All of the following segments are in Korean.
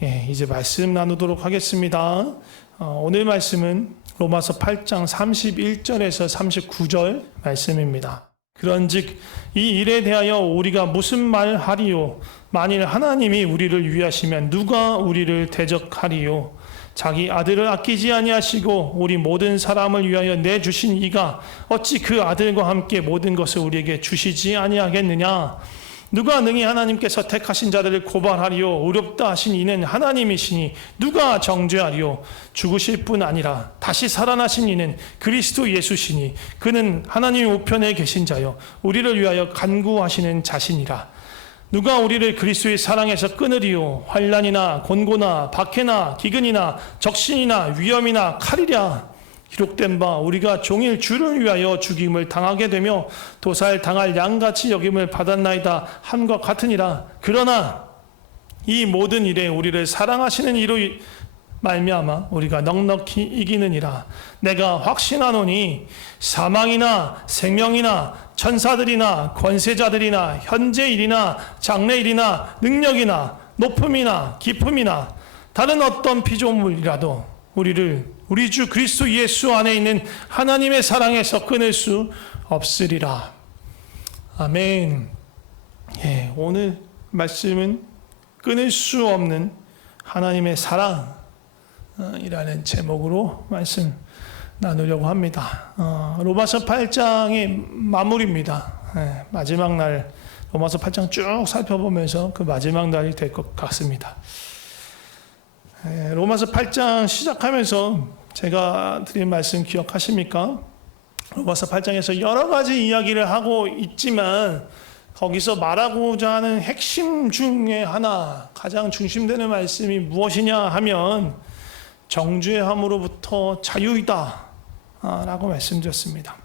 이제 말씀 나누도록 하겠습니다. 오늘 말씀은 로마서 8장 31절에서 39절 말씀입니다. 그런즉 이 일에 대하여 우리가 무슨 말 하리요? 만일 하나님이 우리를 위하시면 누가 우리를 대적하리요? 자기 아들을 아끼지 아니하시고 우리 모든 사람을 위하여 내주신 이가 어찌 그 아들과 함께 모든 것을 우리에게 주시지 아니하겠느냐? 누가 능히 하나님께서 택하신 자들을 고발하리요? 의롭다 하신 이는 하나님이시니 누가 정죄하리요? 죽으실 뿐 아니라 다시 살아나신 이는 그리스도 예수시니 그는 하나님 우편에 계신 자요 우리를 위하여 간구하시는 자신이라. 누가 우리를 그리스도의 사랑에서 끊으리요? 환난이나 곤고나 박해나 기근이나 적신이나 위험이나 칼이랴. 기록된 바 우리가 종일 주를 위하여 죽임을 당하게 되며 도살 당할 양같이 여김을 받았나이다 함과 같으니라. 그러나 이 모든 일에 우리를 사랑하시는 이로 말미암아 우리가 넉넉히 이기느니라. 내가 확신하노니 사망이나 생명이나 천사들이나 권세자들이나 현재일이나 장래일이나 능력이나 높음이나 깊음이나 다른 어떤 피조물이라도 우리를 우리 주 그리스도 예수 안에 있는 하나님의 사랑에서 끊을 수 없으리라. 아멘. 오늘 말씀은 끊을 수 없는 하나님의 사랑이라는 제목으로 말씀 나누려고 합니다. 로마서 8장의 마무리입니다. 마지막 날 로마서 8장 쭉 살펴보면서 그 마지막 날이 될 것 같습니다. 로마서 8장 시작하면서 제가 드린 말씀 기억하십니까? 로마서 8장에서 여러 가지 이야기를 하고 있지만 거기서 말하고자 하는 핵심 중에 하나, 가장 중심되는 말씀이 무엇이냐 하면 정죄함으로부터 자유이다 라고 말씀드렸습니다.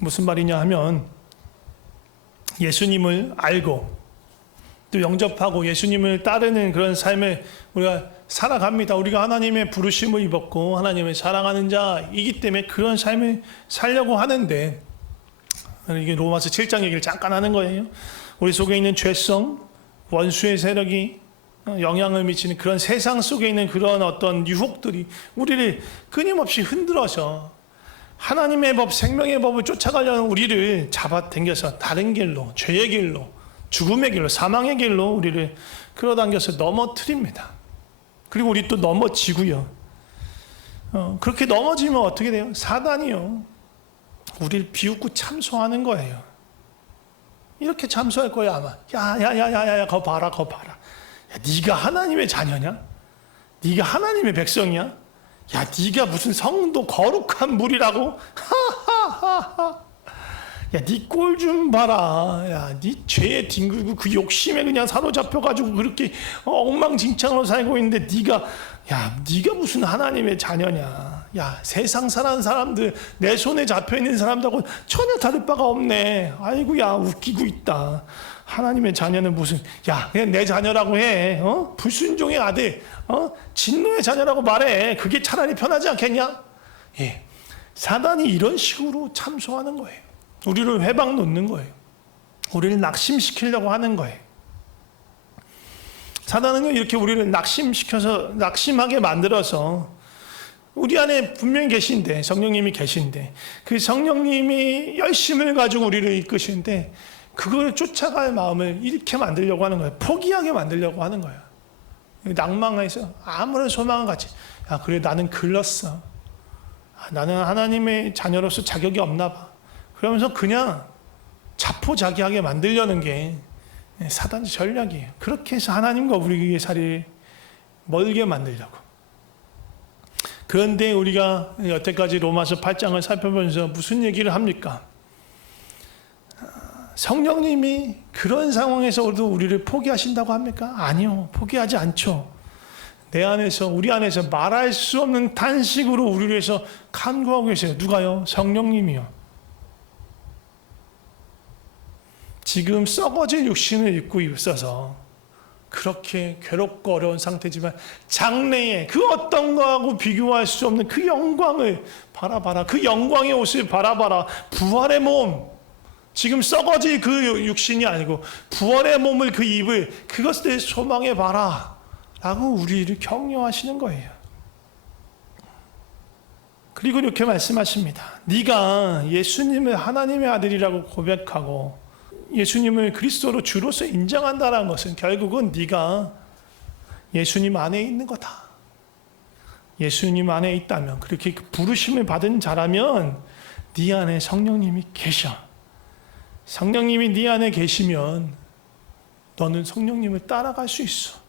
무슨 말이냐 하면 예수님을 알고 또 영접하고 예수님을 따르는 그런 삶을 우리가 살아갑니다. 우리가 하나님의 부르심을 입었고 하나님을 사랑하는 자이기 때문에 그런 삶을 살려고 하는데, 이게 로마서 7장 얘기를 잠깐 하는 거예요. 우리 속에 있는 죄성, 원수의 세력이 영향을 미치는 그런 세상 속에 있는 그런 어떤 유혹들이 우리를 끊임없이 흔들어서 하나님의 법, 생명의 법을 쫓아가려는 우리를 잡아당겨서 다른 길로, 죄의 길로, 죽음의 길로, 사망의 길로 우리를 끌어당겨서 넘어뜨립니다. 그리고 우리 또 넘어지고요. 그렇게 넘어지면 어떻게 돼요? 사단이요, 우리를 비웃고 참소하는 거예요. 이렇게 참소할 거예요 아마. 야야야야야, 거 봐라, 거 봐라. 야, 네가 하나님의 자녀냐? 네가 하나님의 백성이야? 야, 네가 무슨 성도 거룩한 물이라고? 하하하하. 야, 네 꼴 좀 봐라. 야, 네 죄에 뒹굴고 그 욕심에 그냥 사로잡혀가지고 그렇게 엉망진창으로 살고 있는데 네가 무슨 하나님의 자녀냐? 야, 세상 사는 사람들, 내 손에 잡혀 있는 사람들하고 전혀 다를 바가 없네. 아이고, 야, 웃기고 있다. 하나님의 자녀는 무슨, 야, 그냥 내 자녀라고 해. 불순종의 아들, 진노의 자녀라고 말해. 그게 차라리 편하지 않겠냐? 예, 사단이 이런 식으로 참소하는 거예요. 우리를 회방 놓는 거예요. 우리를 낙심시키려고 하는 거예요. 사단은 이렇게 우리를 낙심시켜서, 낙심하게 만들어서 우리 안에 분명히 계신데, 성령님이 계신데, 그 성령님이 열심을 가지고 우리를 이끄시는데 그걸 쫓아갈 마음을 잃게 만들려고 하는 거예요. 포기하게 만들려고 하는 거예요. 낭망해서 아무런 소망을 갖지. 야, 그래, 나는 글렀어. 나는 하나님의 자녀로서 자격이 없나 봐. 그러면서 그냥 자포자기하게 만들려는 게 사단의 전략이에요. 그렇게 해서 하나님과 우리의 사이를 멀게 만들려고. 그런데 우리가 여태까지 로마서 8장을 살펴보면서 무슨 얘기를 합니까? 성령님이 그런 상황에서도 우리를 포기하신다고 합니까? 아니요, 포기하지 않죠. 내 안에서, 우리 안에서 말할 수 없는 탄식으로 우리를 위해서 간구하고 계세요. 누가요? 성령님이요. 지금 썩어질 육신을 입고 있어서 그렇게 괴롭고 어려운 상태지만 장래에 그 어떤 거하고 비교할 수 없는 그 영광을 바라봐라. 그 영광의 옷을 바라봐라. 부활의 몸, 지금 썩어질 그 육신이 아니고 부활의 몸을, 그 입을, 그것을 소망해 봐라 라고 우리를 격려하시는 거예요. 그리고 이렇게 말씀하십니다. 네가 예수님을 하나님의 아들이라고 고백하고 예수님을 그리스도로 주로서 인정한다는 것은 결국은 네가 예수님 안에 있는 거다. 예수님 안에 있다면, 그렇게 부르심을 받은 자라면 네 안에 성령님이 계셔. 성령님이 네 안에 계시면 너는 성령님을 따라갈 수 있어.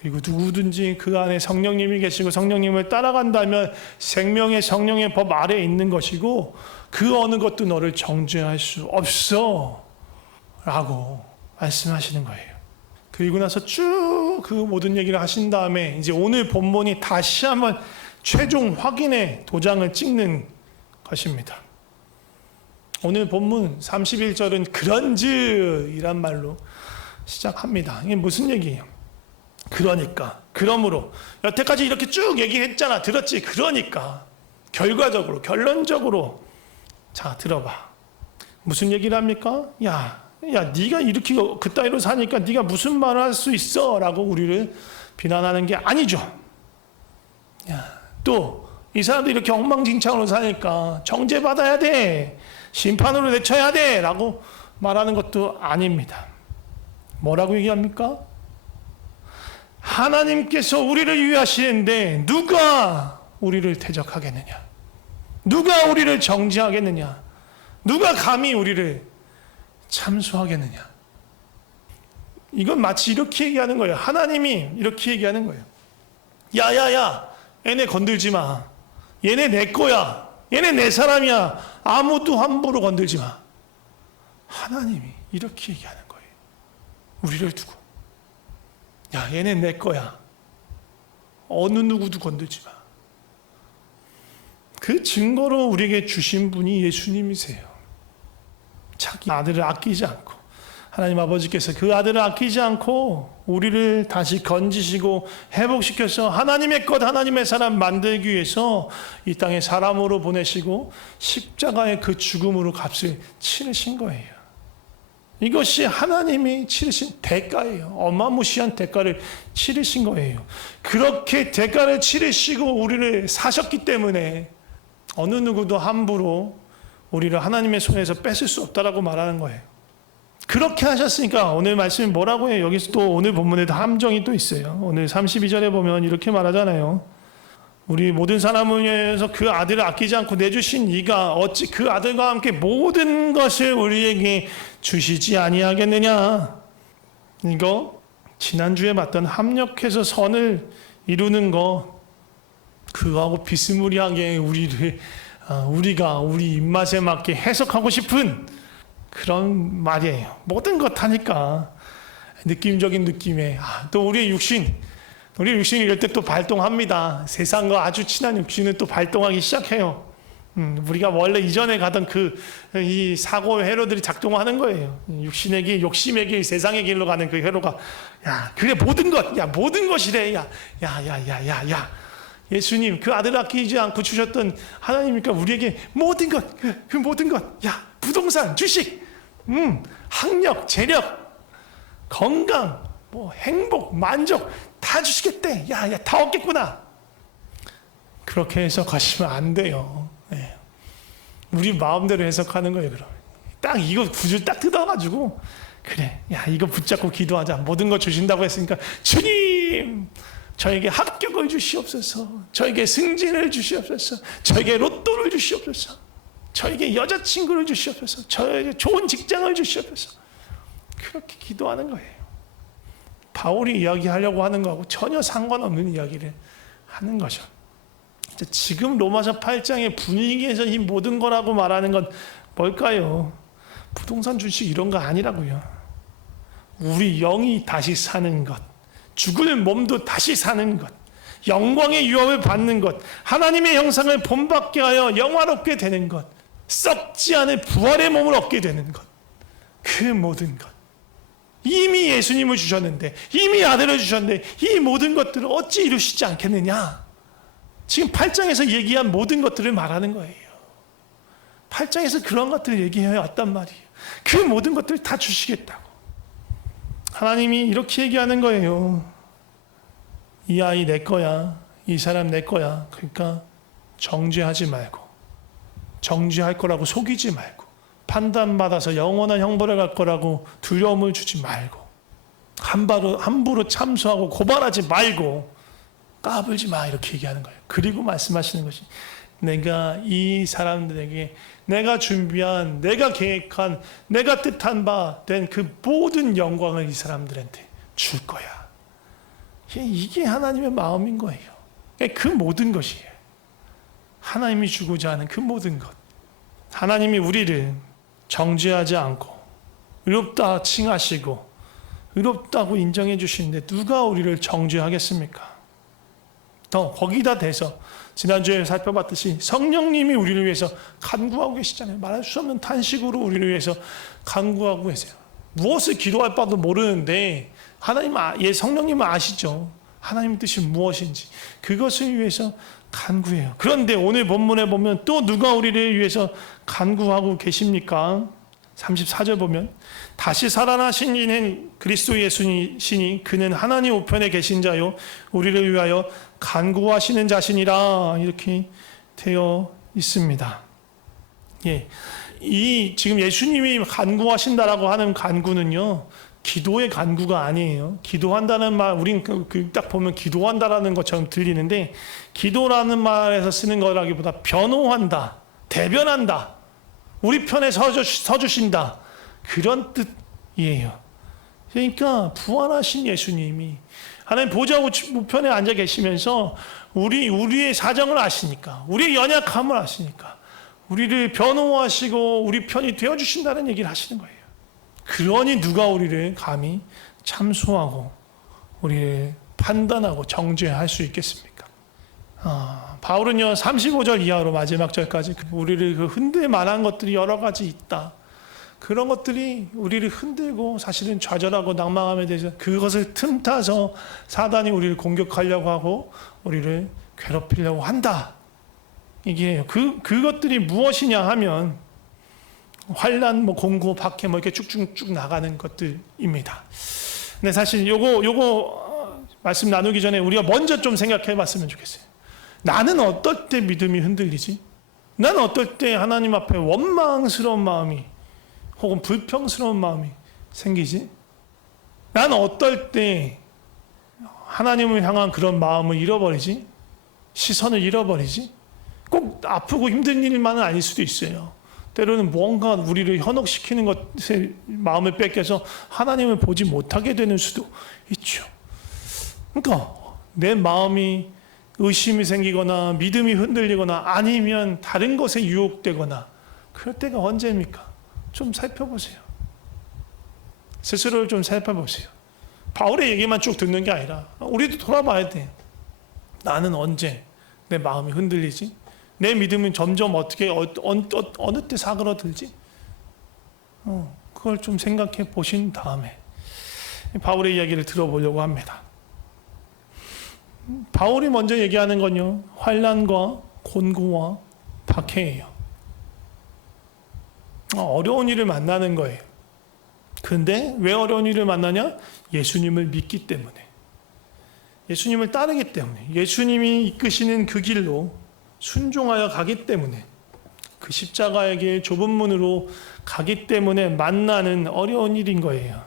그리고 누구든지 그 안에 성령님이 계시고 성령님을 따라간다면 생명의 성령의 법 아래에 있는 것이고 그 어느 것도 너를 정죄할 수 없어 라고 말씀하시는 거예요. 그리고 나서 쭉 그 모든 얘기를 하신 다음에 이제 오늘 본문이 다시 한번 최종 확인의 도장을 찍는 것입니다. 오늘 본문 31절은 그런즉 이란 말로 시작합니다. 이게 무슨 얘기예요? 그러니까, 그러므로 여태까지 이렇게 쭉 얘기했잖아. 들었지? 그러니까 결과적으로, 결론적으로 자 들어봐. 무슨 얘기를 합니까? 야 네가 이렇게 그따위로 사니까 네가 무슨 말을 할 수 있어? 라고 우리를 비난하는 게 아니죠. 또 이 사람들이 이렇게 엉망진창으로 사니까 정죄받아야 돼, 심판으로 내쳐야 돼 라고 말하는 것도 아닙니다. 뭐라고 얘기합니까? 하나님께서 우리를 위하시는데 누가 우리를 대적하겠느냐? 누가 우리를 정죄하겠느냐? 누가 감히 우리를 참수하겠느냐? 이건 마치 이렇게 얘기하는 거예요. 하나님이 이렇게 얘기하는 거예요. 야야야, 얘네 건들지 마. 얘네 내 거야. 얘네 내 사람이야. 아무도 함부로 건들지 마. 하나님이 이렇게 얘기하는 거예요. 우리를 두고. 야, 얘네 내 거야. 어느 누구도 건들지 마. 그 증거로 우리에게 주신 분이 예수님이세요. 자기 아들을 아끼지 않고, 하나님 아버지께서 그 아들을 아끼지 않고 우리를 다시 건지시고 회복시켜서 하나님의 것, 하나님의 사람 만들기 위해서 이 땅에 사람으로 보내시고 십자가의 그 죽음으로 값을 치르신 거예요. 이것이 하나님이 치르신 대가예요. 어마무시한 대가를 치르신 거예요. 그렇게 대가를 치르시고 우리를 사셨기 때문에 어느 누구도 함부로 우리를 하나님의 손에서 뺏을 수 없다라고 말하는 거예요. 그렇게 하셨으니까 오늘 말씀이 뭐라고 해요? 여기서 또 오늘 본문에도 함정이 또 있어요. 오늘 32절에 보면 이렇게 말하잖아요. 우리 모든 사람을 위해서 그 아들을 아끼지 않고 내주신 이가 어찌 그 아들과 함께 모든 것을 우리에게 주시지 아니하겠느냐. 이거 지난주에 봤던 합력해서 선을 이루는 거, 그거하고 비스무리하게 우리가 우리 입맛에 맞게 해석하고 싶은 그런 말이에요. 모든 것 하니까 느낌적인 느낌에 또 우리 육신이 이럴 때 또 발동합니다. 세상과 아주 친한 육신은 또 발동하기 시작해요. 우리가 원래 이전에 가던 이 사고 회로들이 작동하는 거예요. 육신의 길, 욕심의 길, 세상의 길로 가는 그 회로가, 야 그래 모든 것이래. 야 예수님 그 아들 아끼지 않고 주셨던 하나님이니까 우리에게 모든 것, 그 모든 것, 야 부동산, 주식, 학력, 재력, 건강, 뭐 행복, 만족 다 주시겠대. 야 다 얻겠구나. 그렇게 해석하시면 안 돼요. 네. 우리 마음대로 해석하는 거예요. 그럼 딱 이거 구절 딱 뜯어가지고 그래, 야 이거 붙잡고 기도하자. 모든 거 주신다고 했으니까 주님 저에게 합격을 주시옵소서, 저에게 승진을 주시옵소서, 저에게 로또를 주시옵소서, 저에게 여자친구를 주시옵소서, 저에게 좋은 직장을 주시옵소서. 그렇게 기도하는 거예요. 바울이 이야기하려고 하는 거하고 전혀 상관없는 이야기를 하는 거죠. 지금 로마서 8장의 분위기에서 이 모든 거라고 말하는 건 뭘까요? 부동산, 주식 이런 거 아니라고요. 우리 영이 다시 사는 것, 죽을 몸도 다시 사는 것, 영광의 유업을 받는 것, 하나님의 형상을 본받게 하여 영화롭게 되는 것, 썩지 않을 부활의 몸을 얻게 되는 것, 그 모든 것. 이미 예수님을 주셨는데, 이미 아들을 주셨는데 이 모든 것들을 어찌 이루시지 않겠느냐. 지금 8장에서 얘기한 모든 것들을 말하는 거예요. 8장에서 그런 것들을 얘기해 왔단 말이에요. 그 모든 것들을 다 주시겠다고. 하나님이 이렇게 얘기하는 거예요. 이 아이 내 거야, 이 사람 내 거야. 그러니까 정죄하지 말고, 정죄할 거라고 속이지 말고, 판단받아서 영원한 형벌을 갈 거라고 두려움을 주지 말고, 함부로 참수하고 고발하지 말고 까불지 마, 이렇게 얘기하는 거예요. 그리고 말씀하시는 것이, 내가 이 사람들에게 내가 준비한, 내가 계획한, 내가 뜻한 바 된 그 모든 영광을 이 사람들한테 줄 거야. 이게 하나님의 마음인 거예요. 그 모든 것이에요. 하나님이 주고자 하는 그 모든 것. 하나님이 우리를 정죄하지 않고 의롭다 칭하시고 의롭다고 인정해 주시는데 누가 우리를 정죄하겠습니까? 더 거기다 대서 지난주에 살펴봤듯이 성령님이 우리를 위해서 간구하고 계시잖아요. 말할 수 없는 탄식으로 우리를 위해서 간구하고 계세요. 무엇을 기도할 바도 모르는데 하나님, 성령님은 아시죠. 하나님 뜻이 무엇인지 그것을 위해서 간구해요. 그런데 오늘 본문에 보면 또 누가 우리를 위해서 간구하고 계십니까? 34절 보면, 다시 살아나신 이는 그리스도 예수시니 그는 하나님 우편에 계신 자요 우리를 위하여 간구하시는 자신이라, 이렇게 되어 있습니다. 예, 이 지금 예수님이 간구하신다라고 하는 간구는요, 기도의 간구가 아니에요. 기도한다는 말, 우린 딱 보면 기도한다라는 것처럼 들리는데, 기도라는 말에서 쓰는 거라기보다 변호한다, 대변한다, 우리 편에 서주신다, 그런 뜻이에요. 그러니까 부활하신 예수님이 하나님 보좌 우편에 앉아 계시면서 우리의 사정을 아시니까, 우리의 연약함을 아시니까 우리를 변호하시고 우리 편이 되어주신다는 얘기를 하시는 거예요. 그러니 누가 우리를 감히 참소하고 우리를 판단하고 정죄할 수 있겠습니까? 바울은요, 35절 이하로 마지막 절까지 우리를 흔들 만한 것들이 여러 가지 있다. 그런 것들이 우리를 흔들고 사실은 좌절하고 낭망함에 대해서 그것을 틈타서 사단이 우리를 공격하려고 하고 우리를 괴롭히려고 한다. 이게 그것들이 무엇이냐 하면 환난, 공고, 박해 이렇게 쭉쭉쭉 나가는 것들입니다. 근데 사실 요거 말씀 나누기 전에 우리가 먼저 좀 생각해 봤으면 좋겠어요. 나는 어떨 때 믿음이 흔들리지? 나는 어떨 때 하나님 앞에 원망스러운 마음이 혹은 불평스러운 마음이 생기지? 나는 어떨 때 하나님을 향한 그런 마음을 잃어버리지? 시선을 잃어버리지? 꼭 아프고 힘든 일만은 아닐 수도 있어요. 때로는 뭔가 우리를 현혹시키는 것에 마음을 뺏겨서 하나님을 보지 못하게 되는 수도 있죠. 그러니까 내 마음이 의심이 생기거나 믿음이 흔들리거나 아니면 다른 것에 유혹되거나 그럴 때가 언제입니까? 좀 살펴보세요. 스스로를 좀 살펴보세요. 바울의 얘기만 쭉 듣는 게 아니라 우리도 돌아봐야 돼. 나는 언제 내 마음이 흔들리지? 내 믿음은 점점 어느 때 사그러들지? 그걸 좀 생각해 보신 다음에 바울의 이야기를 들어보려고 합니다. 바울이 먼저 얘기하는 건요, 환난과 곤고와 박해예요. 어려운 일을 만나는 거예요. 그런데 왜 어려운 일을 만나냐? 예수님을 믿기 때문에, 예수님을 따르기 때문에, 예수님이 이끄시는 그 길로 순종하여 가기 때문에, 그 십자가의 길 좁은 문으로 가기 때문에 만나는 어려운 일인 거예요.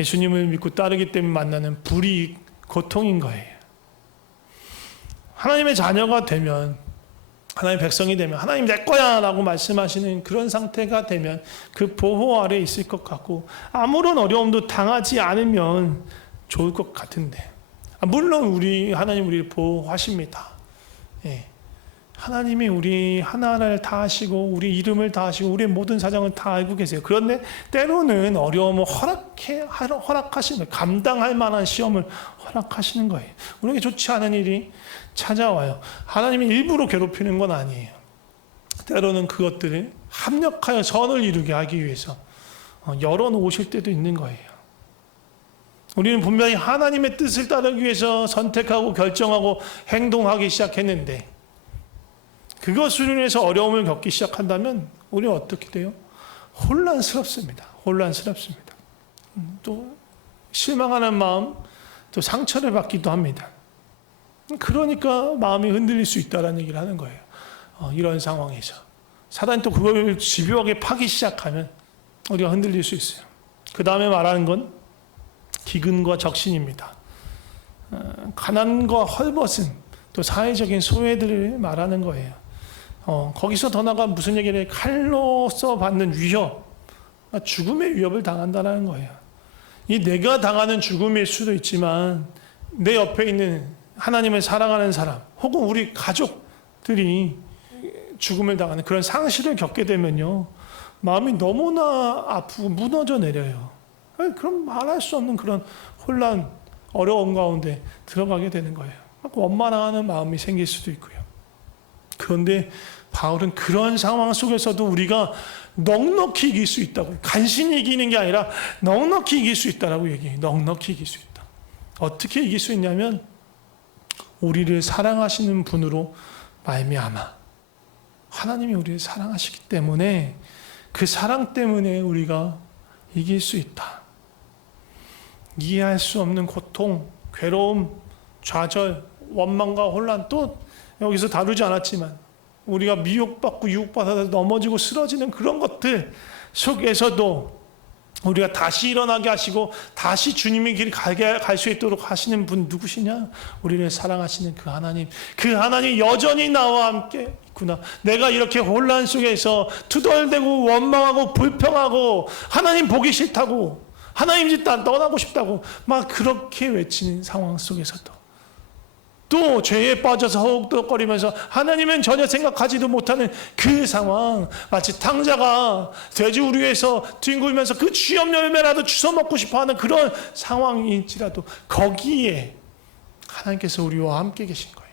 예수님을 믿고 따르기 때문에 만나는 불이익, 고통인 거예요. 하나님의 자녀가 되면, 하나님의 백성이 되면, 하나님 내 거야 라고 말씀하시는 그런 상태가 되면 그 보호 아래에 있을 것 같고, 아무런 어려움도 당하지 않으면 좋을 것 같은데, 물론 하나님 우리를 보호하십니다. 예. 하나님이 우리 하나를 다 하시고 우리 이름을 다 하시고 우리의 모든 사정을 다 알고 계세요. 그런데 때로는 어려움을 허락하시는 거예요. 감당할 만한 시험을 허락하시는 거예요. 우리에게 좋지 않은 일이 찾아와요. 하나님이 일부러 괴롭히는 건 아니에요. 때로는 그것들을 합력하여 선을 이루게 하기 위해서 열어놓으실 때도 있는 거예요. 우리는 분명히 하나님의 뜻을 따르기 위해서 선택하고 결정하고 행동하기 시작했는데, 그것을 위해서 어려움을 겪기 시작한다면 우리는 어떻게 돼요? 혼란스럽습니다. 또 실망하는 마음, 또 상처를 받기도 합니다. 그러니까 마음이 흔들릴 수 있다는 얘기를 하는 거예요. 이런 상황에서 사단이 또 그걸 집요하게 파기 시작하면 우리가 흔들릴 수 있어요. 그 다음에 말하는 건 기근과 적신입니다. 가난과 헐벗음, 또 사회적인 소외들을 말하는 거예요. 거기서 더 나아가 무슨 얘기를 해요? 칼로서 받는 위협, 죽음의 위협을 당한다는 거예요. 이 내가 당하는 죽음일 수도 있지만 내 옆에 있는 하나님을 사랑하는 사람 혹은 우리 가족들이 죽음을 당하는 그런 상실을 겪게 되면요, 마음이 너무나 아프고 무너져 내려요. 그럼 말할 수 없는 그런 혼란, 어려움 가운데 들어가게 되는 거예요. 원망하는 마음이 생길 수도 있고요. 그런데 바울은 그런 상황 속에서도 우리가 넉넉히 이길 수 있다고, 간신히 이기는 게 아니라 넉넉히 이길 수 있다라고 얘기해요. 넉넉히 이길 수 있다. 어떻게 이길 수 있냐면 우리를 사랑하시는 분으로 말미암아, 하나님이 우리를 사랑하시기 때문에 그 사랑 때문에 우리가 이길 수 있다. 이해할 수 없는 고통, 괴로움, 좌절, 원망과 혼란, 또 여기서 다루지 않았지만 우리가 미혹받고 유혹받아서 넘어지고 쓰러지는 그런 것들 속에서도 우리가 다시 일어나게 하시고 다시 주님의 길 가게 갈 수 있도록 하시는 분 누구시냐? 우리를 사랑하시는 그 하나님. 그 하나님이 여전히 나와 함께 있구나. 내가 이렇게 혼란 속에서 투덜대고 원망하고 불평하고 하나님 보기 싫다고, 하나님 집 떠나고 싶다고 막 그렇게 외치는 상황 속에서도 또 죄에 빠져서 허우적거리면서 하나님은 전혀 생각하지도 못하는 그 상황, 마치 탕자가 돼지우리에서 뒹굴면서 그 쥐염 열매라도 주워 먹고 싶어하는 그런 상황일지라도 거기에 하나님께서 우리와 함께 계신 거예요.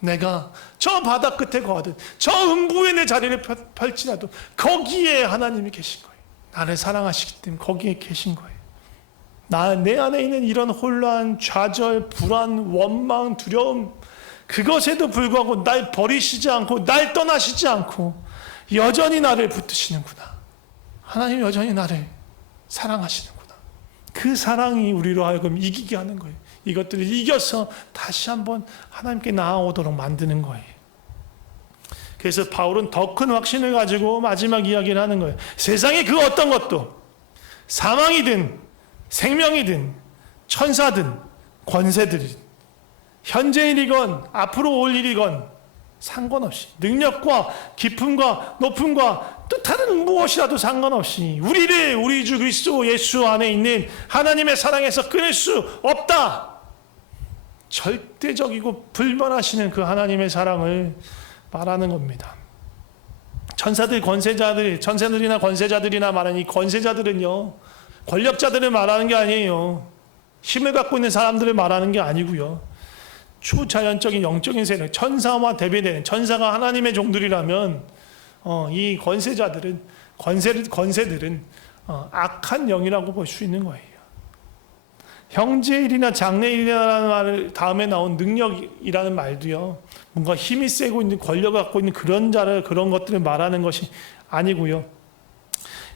내가 저 바다 끝에 거하든 저 음부에 내 자리를 펼치라도 거기에 하나님이 계신 거예요. 나를 사랑하시기 때문에 거기에 계신 거예요. 내 안에 있는 이런 혼란, 좌절, 불안, 원망, 두려움, 그것에도 불구하고 날 버리시지 않고 날 떠나시지 않고 여전히 나를 붙드시는구나. 하나님 여전히 나를 사랑하시는구나. 그 사랑이 우리로 하여금 이기게 하는 거예요. 이것들을 이겨서 다시 한번 하나님께 나아오도록 만드는 거예요. 그래서 바울은 더 큰 확신을 가지고 마지막 이야기를 하는 거예요. 세상의 그 어떤 것도, 사망이든 생명이든 천사든 권세들이 현재 일이건 앞으로 올 일이건 상관없이, 능력과 깊음과 높음과 또 다른 무엇이라도 상관없이 우리를 우리 주 그리스도 예수 안에 있는 하나님의 사랑에서 끊을 수 없다. 절대적이고 불변하시는 그 하나님의 사랑을 말하는 겁니다. 천사들이나 권세자들이나 말하는 이 권세자들은요, 권력자들을 말하는 게 아니에요. 힘을 갖고 있는 사람들을 말하는 게 아니고요. 초자연적인 영적인 세력, 천사와 대비되는, 천사가 하나님의 종들이라면 이 권세자들은, 권세들은 악한 영이라고 볼 수 있는 거예요. 형제일이나 장래일이라는 말 다음에 나온 능력이라는 말도요, 뭔가 힘이 세고 있는, 권력을 갖고 있는 그런 자를, 그런 것들을 말하는 것이 아니고요.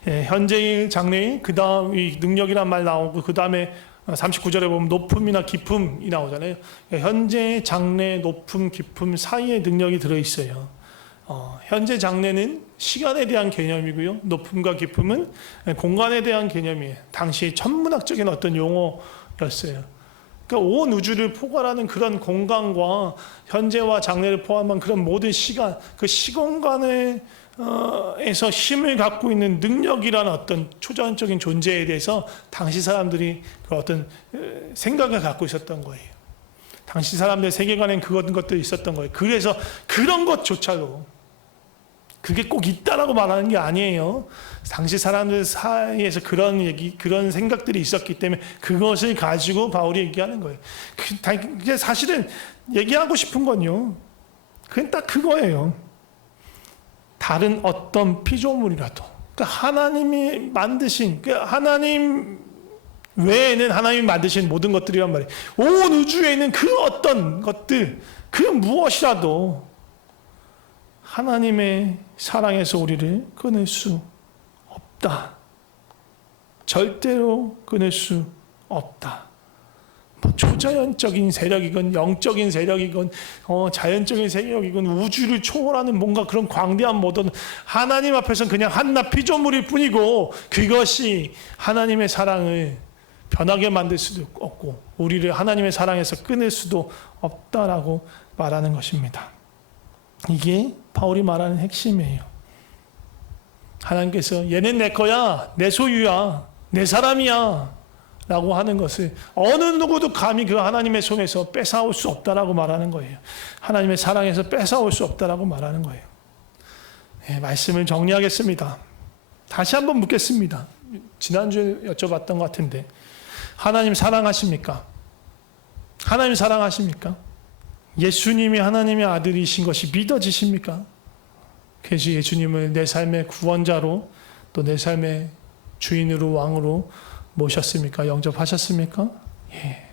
현재일, 장래일, 그 다음 이 능력이란 말 나오고 그 다음에 39절에 보면 높음이나 깊음이 나오잖아요. 현재, 장래, 높음, 깊음 사이에 능력이 들어있어요. 현재 장래는 시간에 대한 개념이고요. 높음과 깊음은 공간에 대한 개념이에요. 당시 천문학적인 어떤 용어였어요. 그러니까 온 우주를 포괄하는 그런 공간과 현재와 장래를 포함한 그런 모든 시간, 그 시공간을 에서 힘을 갖고 있는 능력이라는 어떤 초자연적인 존재에 대해서 당시 사람들이 그 어떤 생각을 갖고 있었던 거예요. 당시 사람들의 세계관엔 그런 것들이 있었던 거예요. 그래서 그런 것조차도 그게 꼭 있다라고 말하는 게 아니에요. 당시 사람들 사이에서 그런 얘기, 그런 생각들이 있었기 때문에 그것을 가지고 바울이 얘기하는 거예요. 사실은 얘기하고 싶은 건요, 그건 딱 그거예요. 다른 어떤 피조물이라도, 그러니까 하나님이 만드신, 그러니까 하나님 외에는 하나님이 만드신 모든 것들이란 말이에요. 온 우주에 있는 그 어떤 것들, 그 무엇이라도 하나님의 사랑에서 우리를 끊을 수 없다. 절대로 끊을 수 없다. 초자연적인 세력이건 영적인 세력이건 자연적인 세력이건 우주를 초월하는 뭔가 그런 광대한 모든 하나님 앞에서는 그냥 한낱 피조물일 뿐이고 그것이 하나님의 사랑을 변하게 만들 수도 없고 우리를 하나님의 사랑에서 끊을 수도 없다라고 말하는 것입니다. 이게 바울이 말하는 핵심이에요. 하나님께서 얘는 내 거야, 내 소유야, 내 사람이야 라고 하는 것을 어느 누구도 감히 그 하나님의 손에서 뺏어올 수 없다라고 말하는 거예요. 하나님의 사랑에서 뺏어올 수 없다라고 말하는 거예요. 네, 말씀을 정리하겠습니다. 다시 한번 묻겠습니다. 지난주에 여쭤봤던 것 같은데 하나님 사랑하십니까? 하나님 사랑하십니까? 예수님이 하나님의 아들이신 것이 믿어지십니까? 그래서 예수님을 내 삶의 구원자로 또 내 삶의 주인으로 왕으로 모셨습니까? 영접하셨습니까? 예.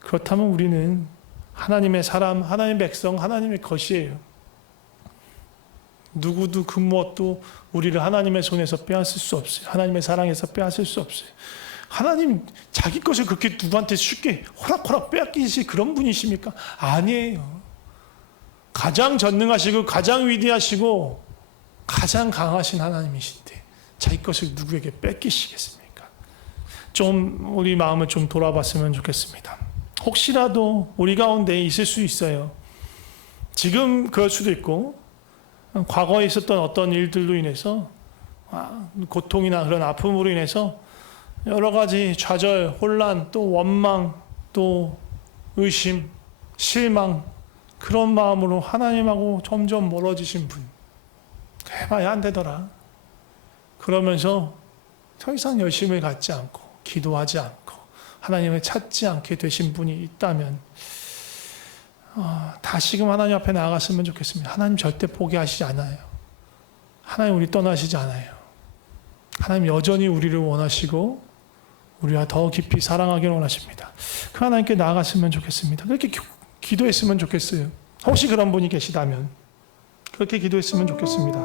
그렇다면 우리는 하나님의 사람, 하나님의 백성, 하나님의 것이에요. 누구도 그 무엇도 우리를 하나님의 손에서 빼앗을 수 없어요. 하나님의 사랑에서 빼앗을 수 없어요. 하나님 자기 것을 그렇게 누구한테 쉽게 호락호락 빼앗기시 그런 분이십니까? 아니에요. 가장 전능하시고 가장 위대하시고 가장 강하신 하나님이신데 자기 것을 누구에게 뺏기시겠습니까? 좀 우리 마음을 좀 돌아봤으면 좋겠습니다. 혹시라도 우리 가운데 있을 수 있어요. 지금 그럴 수도 있고 과거에 있었던 어떤 일들로 인해서 고통이나 그런 아픔으로 인해서 여러 가지 좌절, 혼란, 또 원망, 또 의심, 실망 그런 마음으로 하나님하고 점점 멀어지신 분. 해봐야 안 되더라. 그러면서 더 이상 열심을 갖지 않고 기도하지 않고 하나님을 찾지 않게 되신 분이 있다면 다시금 하나님 앞에 나아갔으면 좋겠습니다. 하나님 절대 포기하시지 않아요. 하나님 우리 떠나시지 않아요. 하나님 여전히 우리를 원하시고 우리와 더 깊이 사랑하기를 원하십니다. 그 하나님께 나아갔으면 좋겠습니다. 그렇게 기도했으면 좋겠어요. 혹시 그런 분이 계시다면 그렇게 기도했으면 좋겠습니다.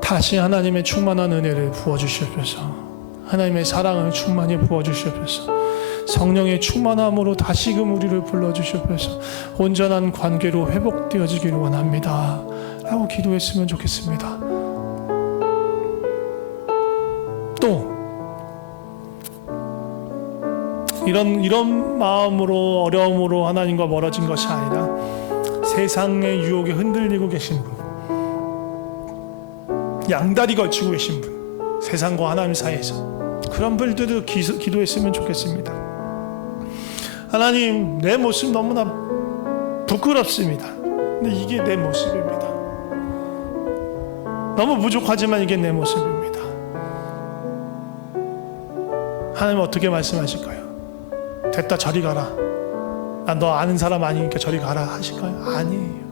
다시 하나님의 충만한 은혜를 부어주시옵소서. 하나님의 사랑을 충만히 부어주시옵소서. 성령의 충만함으로 다시금 우리를 불러주시옵소서. 온전한 관계로 회복되어지기를 원합니다 라고 기도했으면 좋겠습니다. 또 이런 마음으로 어려움으로 하나님과 멀어진 것이 아니라 세상의 유혹에 흔들리고 계신 분, 양다리 걸치고 계신 분, 세상과 하나님 사이에서 그런 분들도 기도했으면 좋겠습니다. 하나님, 내 모습 너무나 부끄럽습니다. 근데 이게 내 모습입니다. 너무 부족하지만 이게 내 모습입니다. 하나님 어떻게 말씀하실까요? 됐다, 저리 가라. 난 너 아는 사람 아니니까 저리 가라 하실까요? 아니에요.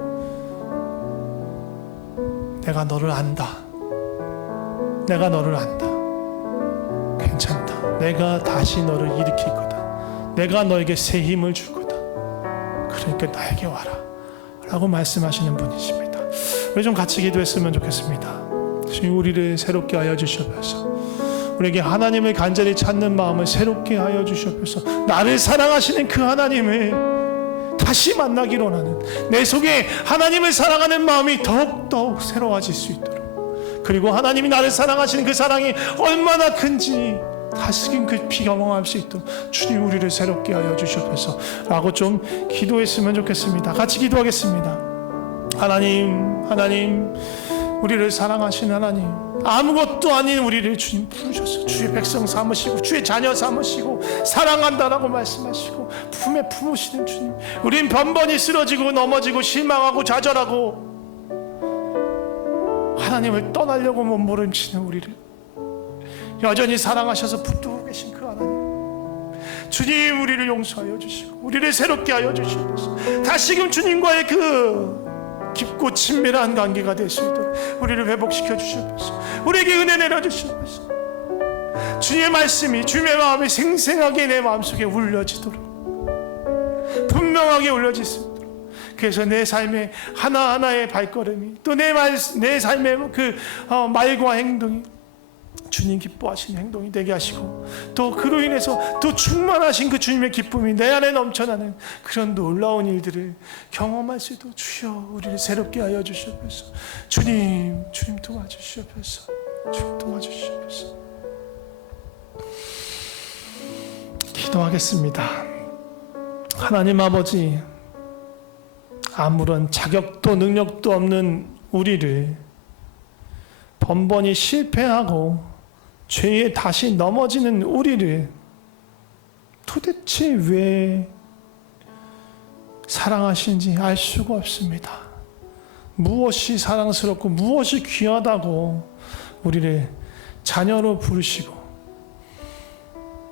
내가 너를 안다. 내가 너를 안다. 괜찮다. 내가 다시 너를 일으킬 거다. 내가 너에게 새 힘을 줄 거다. 그러니까 나에게 와라 라고 말씀하시는 분이십니다. 우리 좀 같이 기도했으면 좋겠습니다. 주님, 우리를 새롭게 하여 주시옵소서. 우리에게 하나님을 간절히 찾는 마음을 새롭게 하여 주시옵소서. 나를 사랑하시는 그 하나님을 다시 만나기를 원하는, 내 속에 하나님을 사랑하는 마음이 더욱더욱 새로워질 수 있도록, 그리고 하나님이 나를 사랑하시는 그 사랑이 얼마나 큰지 다시금 깊이 경험할 수 있도록 주님, 우리를 새롭게 하여 주시옵소서 라고 좀 기도했으면 좋겠습니다. 같이 기도하겠습니다. 하나님, 우리를 사랑하신 하나님, 아무것도 아닌 우리를 주님 부르셔서 주의 백성 삼으시고 주의 자녀 삼으시고 사랑한다라고 말씀하시고 품에 품으시는 주님, 우린 번번이 쓰러지고 넘어지고 실망하고 좌절하고 하나님을 떠나려고 몸부림치는 우리를 여전히 사랑하셔서 붙들고 계신 그 하나님, 주님, 우리를 용서하여 주시고 우리를 새롭게 하여 주시옵소서. 다시금 주님과의 그 깊고 친밀한 관계가 될 수 있도록 우리를 회복시켜 주시옵소서. 우리에게 은혜 내려 주시옵소서. 주의 말씀이, 주의 마음이 생생하게 내 마음속에 울려지도록, 분명하게 울려질 수 있도록, 그래서 내 삶의 하나하나의 발걸음이, 또 내 삶의 그 말과 행동이 주님 기뻐하시는 행동이 되게 하시고, 또 그로 인해서 더 충만하신 그 주님의 기쁨이 내 안에 넘쳐나는 그런 놀라운 일들을 경험할 수 있도록 주여 우리를 새롭게 하여 주시옵소서. 주님 도와주시옵소서. 주님 도와주시옵소서. 기도하겠습니다. 하나님 아버지, 아무런 자격도 능력도 없는 우리를 번번이 실패하고 죄에 다시 넘어지는 우리를 도대체 왜 사랑하시는지 알 수가 없습니다. 무엇이 사랑스럽고 무엇이 귀하다고 우리를 자녀로 부르시고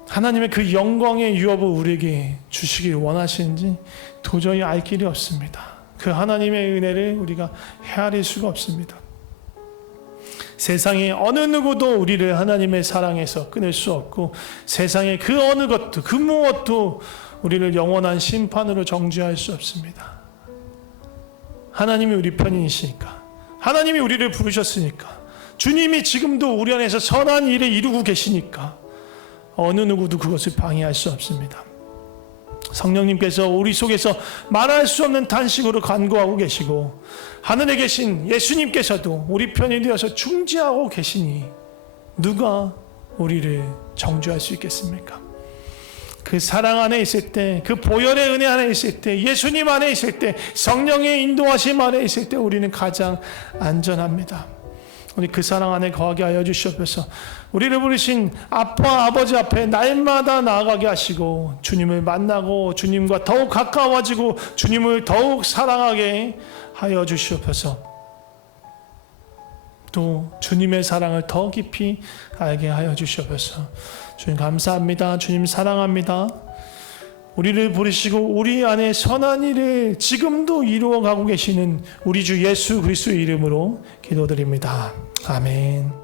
하나님의 그 영광의 유업을 우리에게 주시길 원하시는지 도저히 알 길이 없습니다. 그 하나님의 은혜를 우리가 헤아릴 수가 없습니다. 세상에 어느 누구도 우리를 하나님의 사랑에서 끊을 수 없고, 세상의 그 어느 것도 그 무엇도 우리를 영원한 심판으로 정죄할 수 없습니다. 하나님이 우리 편이시니까, 하나님이 우리를 부르셨으니까, 주님이 지금도 우리 안에서 선한 일을 이루고 계시니까 어느 누구도 그것을 방해할 수 없습니다. 성령님께서 우리 속에서 말할 수 없는 탄식으로 간구하고 계시고, 하늘에 계신 예수님께서도 우리 편이 되어서 중지하고 계시니 누가 우리를 정죄할 수 있겠습니까? 그 사랑 안에 있을 때, 그 보혈의 은혜 안에 있을 때, 예수님 안에 있을 때, 성령의 인도하심 안에 있을 때 우리는 가장 안전합니다. 우리 그 사랑 안에 거하게 하여 주시옵소서. 우리를 부르신 아빠 아버지 앞에 날마다 나아가게 하시고, 주님을 만나고 주님과 더욱 가까워지고 주님을 더욱 사랑하게 하여 주시옵소서. 또 주님의 사랑을 더 깊이 알게 하여 주시옵소서. 주님 감사합니다. 주님 사랑합니다. 우리를 부르시고 우리 안에 선한 일을 지금도 이루어가고 계시는 우리 주 예수 그리스도의 이름으로 기도드립니다. 아멘.